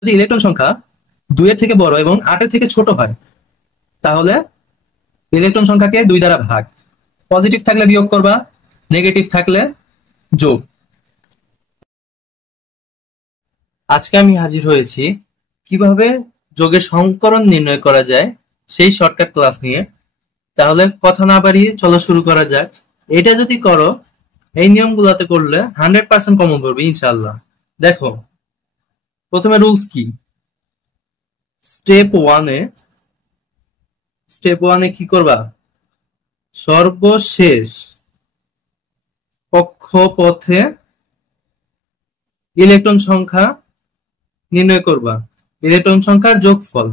যদি ইলেকট্রন সংখ্যা 2 এর থেকে বড় এবং 8 এর থেকে ছোট হয়, তাহলে ইলেকট্রন সংখ্যাকে 2 দ্বারা ভাগ। পজিটিভ থাকলে বিয়োগ করবা, নেগেটিভ থাকলে যোগ। আজকে আমি হাজির হয়েছি কিভাবে যোগের সমীকরণ নির্ণয় করা যায় সেই শর্টকাট ক্লাস নিয়ে। তাহলে কথা না বাড়িয়ে চলো শুরু করা যাক। এটা যদি করো, এই নিয়মগুলোতে করলে 100% কমন পড়বে ইনশাআল্লাহ। দেখো, প্রথমে রুলস কি। স্টেপ ওয়ানে স্টেপ ওয়ানে কি করবা? সর্বশেষ কক্ষপথে ইলেকট্রন সংখ্যা নির্ণয় করবা। ইলেকট্রন সংখ্যার যোগফল,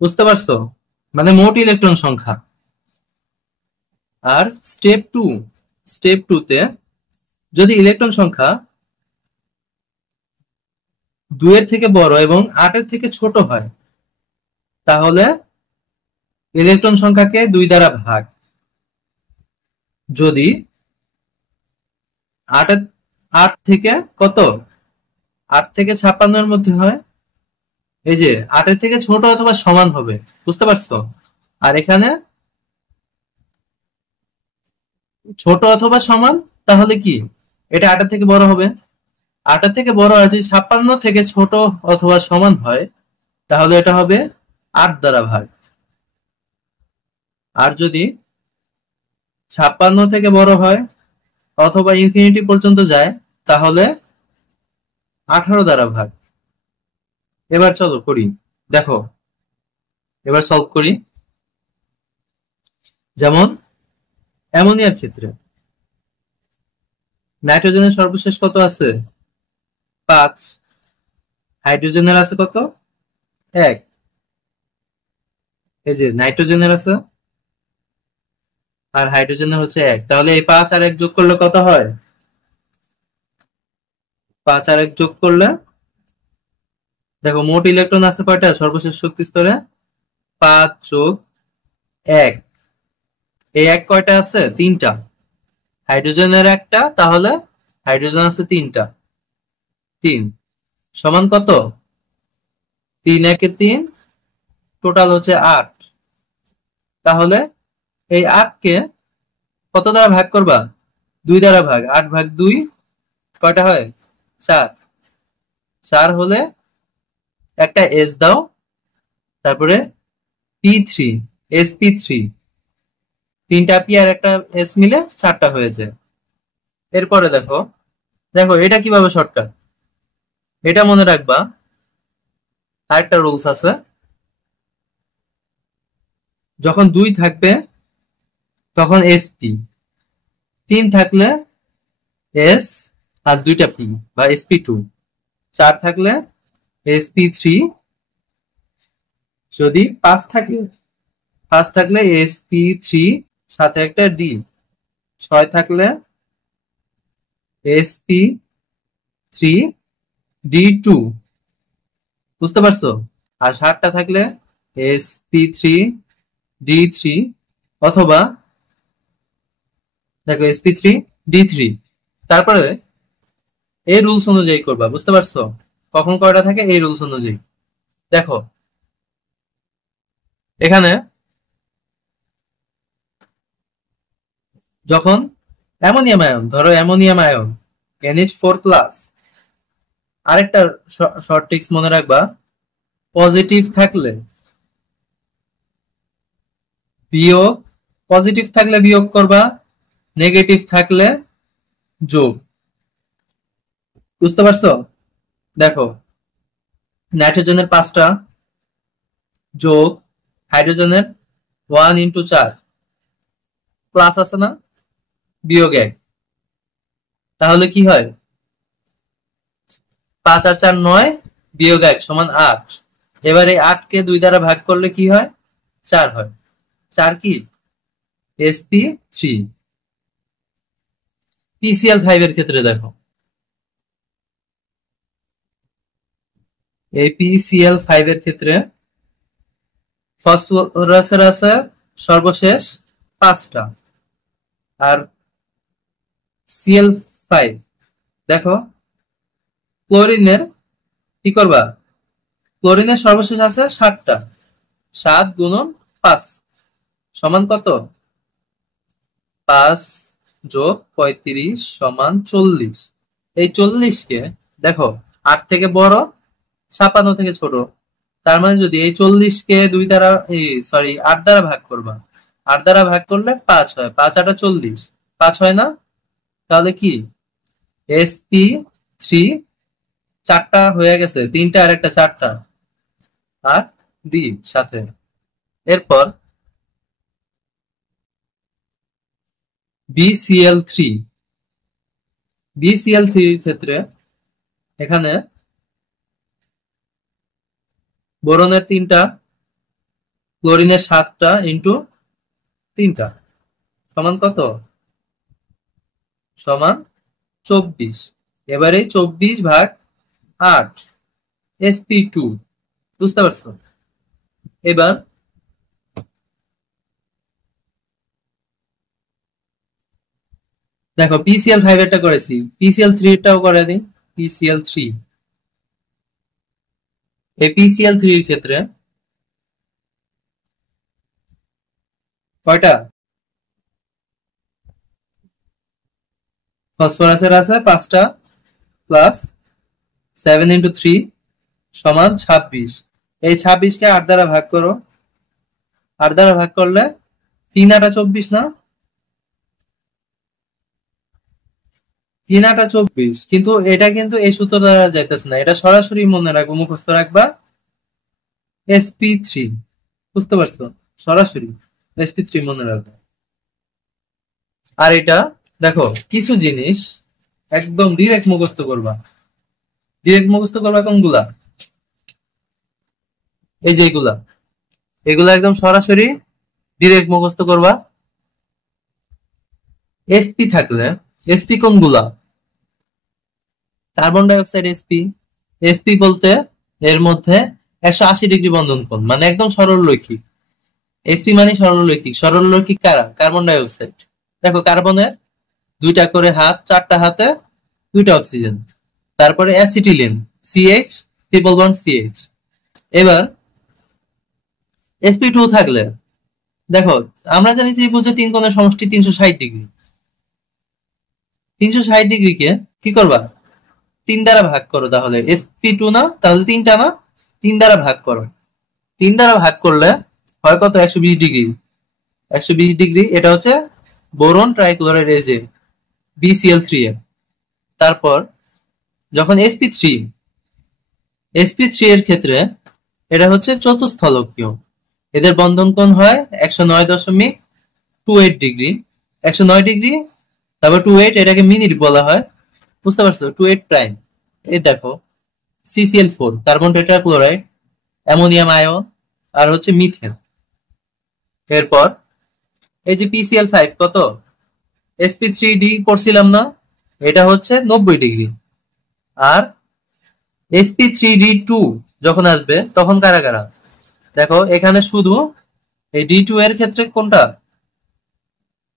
বুঝতে পারছো? মানে মোট ইলেকট্রন সংখ্যা। আর স্টেপ টু তে যদি ইলেকট্রন সংখ্যা 2 এর থেকে বড় এবং 8 এর থেকে ছোট হয়, তাহলে ইলেকট্রন সংখ্যাকে 2 দ্বারা ভাগ। যদি 8 8 থেকে কত, 8 থেকে 56 এর মধ্যে হয়, এই যে 8 এর থেকে ছোট অথবা সমান হবে, বুঝতে পারছো? আর এখানে ছোট অথবা সমান, তাহলে কি এটা 8 এর থেকে বড় হবে। 8 এর থেকে বড় হয়, যদি 56 থেকে ছোট অথবা সমান হয়, তাহলে এটা হবে 8 দ্বারা ভাগ। আর যদি 56 থেকে বড় হয় অথবা ইনফিনিটি পর্যন্ত যায়, তাহলে 18 দ্বারা ভাগ। এবার চলো করি, দেখো, এবার সলভ করি। যেমন অ্যামোনিয়ার ক্ষেত্রে নাইট্রোজেনের সর্বশেষ কত আছে? 5। হাইড্রোজেনের আছে কত? 1। এই যে নাইট্রোজেনের আছে আর হাইড্রোজেনের হচ্ছে 1, তাহলে এই 5 আর 1 যোগ করলে কত হয়? 5 আর 1 যোগ করলে দেখো মোট ইলেকট্রন আছে কয়টা সর্বশেষ শক্তি স্তরে? 5 যোগ 1। এই 1 কয়টা আছে? 3টা। হাইড্রোজেনের 1টা, তাহলে হাইড্রোজেন আছে 3টা। 3 সমান কত? 3 একে 3, টোটাল হচ্ছে 8। তাহলে এই 8 কে কত দ্বারা ভাগ করবা? 2 দ্বারা ভাগ। 8 ভাগ 2 কয়টা হয়? 4। 4 হলে একটা এস দাও, তারপরে P3, sp3, 3টা পি আর একটা এস মিলে 4টা হয়েছে। এরপরে দেখো, দেখো এটা কিভাবে শর্টকাট, এটা মনে রাখবা। আরেকটা রুলস আছে, যখন 2 থাকবে তখন sp, 3 থাকলে s আর 2টা p বা sp2, 4 থাকলে sp3, যদি 5 থাকে 5 থাকলে sp3 সাথে একটা d, 6 থাকলে sp3 d2, বুঝতে পারছো? আর 7টা থাকলে sp3 d3, অথবা দেখো sp3 d3। তারপরে এই রুলস অনুযায়ী করবা, বুঝতে পারছো? কখন কয়টা থাকে এই রুলস অনুযায়ী। দেখো এখানে যখন অ্যামোনিয়াম আয়ন, ধরো অ্যামোনিয়াম আয়ন NH4+, আরেকটা শর্ট ট্রিক্স মনে রাখবা, পজিটিভ থাকলে বিয়োগ, পজিটিভ থাকলে বিয়োগ করবা, নেগেটিভ থাকলে যোগ, বুঝতে পারছো? দেখো নাইট্রোজেনের 5টা যোগ হাইড্রোজেনের 1 × 4, প্লাস আছে না, বিয়োগ 1, তাহলে কি হয়? 5 আর 4 9, বিয়োগ 1 সমান 8। এবার এই 8 কে 2 দ্বারা ভাগ করলে কি হয়? 4 হয়। 4 কি? sp3। PCl5 এর ক্ষেত্রে দেখো, এই PCl5 এর ক্ষেত্রে ফসফরাসের আছে সর্বশেষ 5টা, আর Cl5 দেখো ক্লোরিনের কি করবা, ক্লোরিনের সর্বশেষ আছে 7টা, 7 গুণন 5 সমান কত, 5 যোগ 35 সমান 40। এই 40 কে দেখো 8 থেকে বড়, 56 থেকে ছোট। তার মানে যদি এই 40-কে 2 দ্বারা, সরি 8 দ্বারা ভাগ করবা, 8 দ্বারা ভাগ করলে 5 হয়, 5 8 40, 5 হয় না? তাহলে কি sp3 4টা হয়ে গেছে, 3টা আর একটা 4টা, আর ডি সাথে। এরপর BCl3, BCl3 এর ক্ষেত্রে এখানে বোরনের 3টা, ক্লোরিনের 7টা ইন্টু 3টা সমান কত, সমান 24। এবারে 24 ভাগ 8 sp2, বুঝতে পারছো? এবার দেখো PCl5 এরটা করেছি, PCl3 এরটাও করে দিই। PCl3, এই PCl3 এর ক্ষেত্রে কয়টা ফসফরাসের আছে, 5টা, প্লাস 7 ইন্টু 3 সমান 26। এই 26-কে 8 দ্বারা ভাগ করো, 8 দ্বারা ভাগ করলে 3 8 24 না, 3 8 24। কিন্তু এটা কিন্তু এই সূত্র দ্বারা যাইতেছে না, এটা সরাসরি মনে রাখবো, মুখস্থ রাখবা sp3, বুঝতে পারছো? সরাসরি sp3 মনে রাখবো। আর এটা দেখো কিছু জিনিস একদম ডিরেক্ট মুখস্থ করবা, ডিরেক্ট মুখস্থ করবা কোনগুলা, এই যে এগুলা, এগুলা একদম সরাসরি ডিরেক্ট মুখস্থ করবা। এসপি থাকলে, এসপি কোনগুলা, carbon die oxide SP, SP বলতে এর মধ্যে 180 ডিগ্রি বন্ধন কোণ, মানে একদম সরলরৈখিক। এসপি মানে সরলরৈখিক, সরলরৈখিক কারা, কার্বন ডাই অক্সাইড। দেখো কার্বনের 2টা করে হাত, 4টা হাতে 2টা অক্সিজেন। তারপরে acetylene CH, triple bond CH. এবার sp2 থাকলে দেখো, আমরা জানি ত্রিভুজের 3 কোণের সমষ্টি 360 ডিগ্রি, 360 ডিগ্রিকে কি করবা, 3 দ্বারা ভাগ করো, তাহলে sp2 না, তাহলে 3টা না, 3 দ্বারা ভাগ করো। 3 দ্বারা ভাগ করলে হয় কত, 120 ডিগ্রি, 120 ডিগ্রি। এটা হচ্ছে বোরন ট্রাইক্লোরাইড, এই যে BCl3 এর। তারপর যখন sp3 এর ক্ষেত্রে এটা হচ্ছে চতুস্থলকীয়, এদের বন্ধন কোণ হয় 109.28 ডিগ্রি, 109 ডিগ্রি, তারপর 28, এটাকে মিনিট বলা হয়, বুঝতে পারছো? 28 প্রাইম। এই দেখো CCl4, carbon tetrachloride, ammonium ion, আর হচ্ছে মিথেন। এরপর এই যে PCl5 কত, sp3d করছিলাম না, এটা হচ্ছে 90 ডিগ্রি। আর sp3d2 যখন আসবে তখন কারা কারা, দেখো এখানে শুধু এই D2 এর ক্ষেত্রে কোনটা,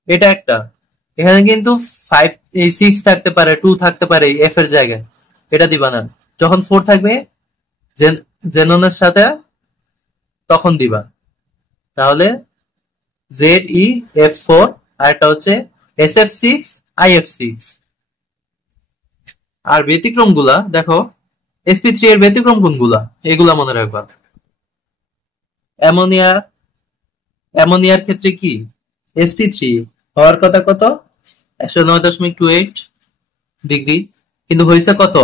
এটা একটা, এখানে কিন্তু 5 এই 6 থাকতে পারে, 2 থাকতে পারে এই F এর জায়গায়, এটা দিবা না। যখন 4 থাকবে জেননের সাথে তখন দিবা। তাহলে ZeF4, আর এটা হচ্ছে SF6IF6। আর ব্যতিক্রম গুলা দেখো, sp3 এর ব্যতিক্রম কোনগুলা, এগুলা মনে রাখবা। অ্যামোনিয়া, অ্যামোনিয়ার ক্ষেত্রে কি sp3 হওয়ার কথা কত, 109.28 ডিগ্রি, কিন্তু হয়েছে কত,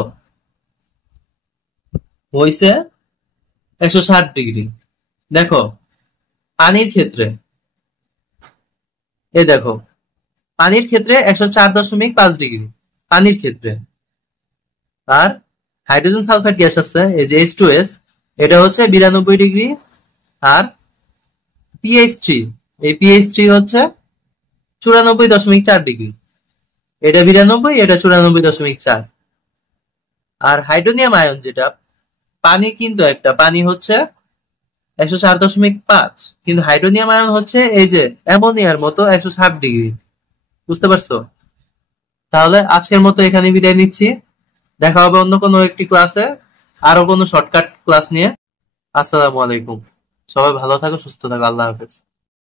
হয়েছে 160 ডিগ্রি। দেখো পানির ক্ষেত্রে, এই দেখো পানির ক্ষেত্রে 104.5 ডিগ্রি পানির ক্ষেত্রে। আর হাইড্রোজেন সালফাইড গ্যাস আছে, এই যে H2S, এটা হচ্ছে 92 ডিগ্রি। আর PH3, এই PH3 হচ্ছে 94.4 ডিগ্রি, এটা 92, এটা 94.4। আর হাইড্রোনিয়াম আয়ন যেটা, পানি কিন্তু একটা, পানি হচ্ছে 104.5, কিন্তু হাইড্রোনিয়াম আয়ন হচ্ছে এই যে অ্যামোনিয়ার মতো 160 ডিগ্রি, বুঝতে পারছো? তাহলে আজকের মতো এখানে বিদায় নিচ্ছি, দেখা হবে অন্য কোনো একটি ক্লাসে। আরো কোনো শর্টকাট ক্লাস নিয়ে। আসসালামু আলাইকুম। সবাই ভালো থাকো, সুস্থ থাকো, আল্লাহ হাফেজ।